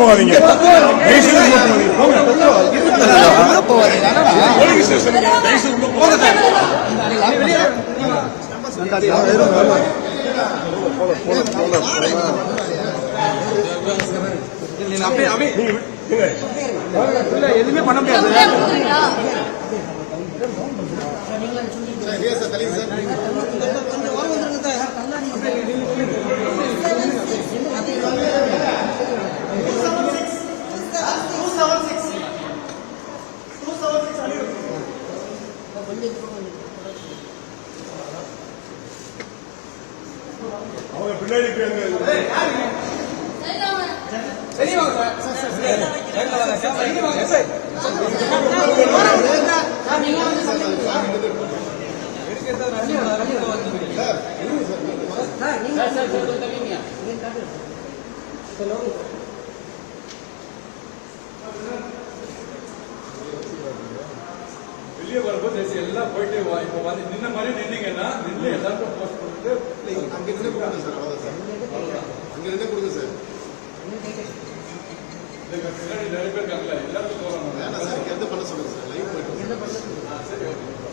போகாதீங்க எதுவுமே பண்ண முடியாது. அவங்க பின்னாடி வெளியே வரும்போது எல்லாம் போயிட்டு இப்போ வந்து நின்ன மாதிரி நின்னீங்கன்னா நின்று எல்லாருக்கும் போஸ்ட் பண்ணிட்டு அங்கிருந்து கொடுங்க சார். அவ்வளோதான், அங்கிருந்தே கொடுங்க சார். பின்னாடி நிறைய பேர் இருக்காங்கல்ல, எல்லாருக்கும் போகணும். வேணாம் சார், எந்த பண்ண சொல்லுங்க சார். லைவ் போயிட்டு சரி, ஓகே சார்.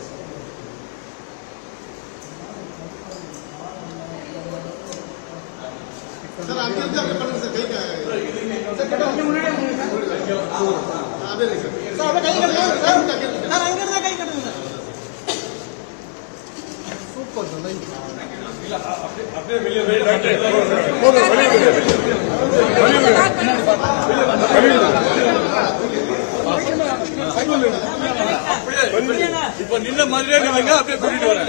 அங்கிருந்து அப்படி பண்ணுங்க சார். கை அப்படியே வெளியே இப்ப நின்ன மாதிரியே நில்லுங்க. அப்படியே கூட்டிட்டு வரேன்.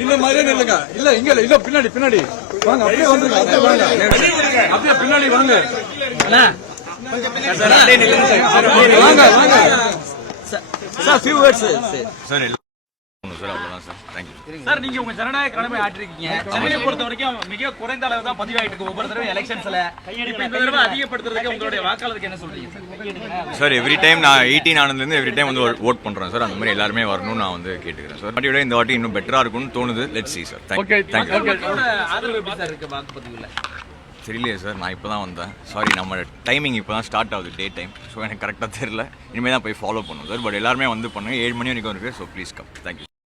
நின்ன மாதிரியே நில்லுங்க. இல்ல இங்க இல்ல பின்னாடி பின்னாடி வாங்க. அப்படியே வந்துருங்க. அப்படியே வாங்க. அப்படியே பின்னாடி வாங்க. வாங்க வாங்க sir. Few words sir. Sir, நீங்க உங்க ஜனநாயக கடமை ஆற்றிருக்கீங்க. சென்னையை பொறுத்த வரைக்கும் மிக குறைந்த அளவு தான் பதிவாயிட்டு இருக்கு ஒவ்வொரு தடவை எலெக்ஷன்ஸ்ல. இந்த தடவை அதிகப்படுத்துறதுக்கு உங்களுடைய வாக்காளருக்கு என்ன சொல்றீங்க சார்? எவ்ரி டைம் நான் 18 ஆனதுலேருந்து எவ்ரி டைம் வந்து ஓட் பண்றேன் சார். அந்த மாதிரி எல்லாருமே வரணும்னு நான் வந்து கேட்டுக்கிறேன் சார். வாட்டியோட இந்த வாட்டி இன்னும் பெட்டரா இருக்கும்னு தோணுது. Let's see sir. தேங்க்யூ. ஆதரவு எப்படி சார் இருக்கு வாக்குப்பதிவுல? தெரியலையே சார், நான் இப்போ தான் வந்தேன். சாரி, நம்ம டைமிங் இப்போ தான் ஸ்டார்ட் ஆகுது, டே டைம். ஸோ எனக்கு கரெக்டாக தெரியல. இனிமேல் தான் போய் ஃபாலோ பண்ணுவோம் சார். பட் எல்லாருமே வந்து பண்ணுங்க. 7 மணி வரைக்கும் இருக்குது. So please come. தேங்க்யூ.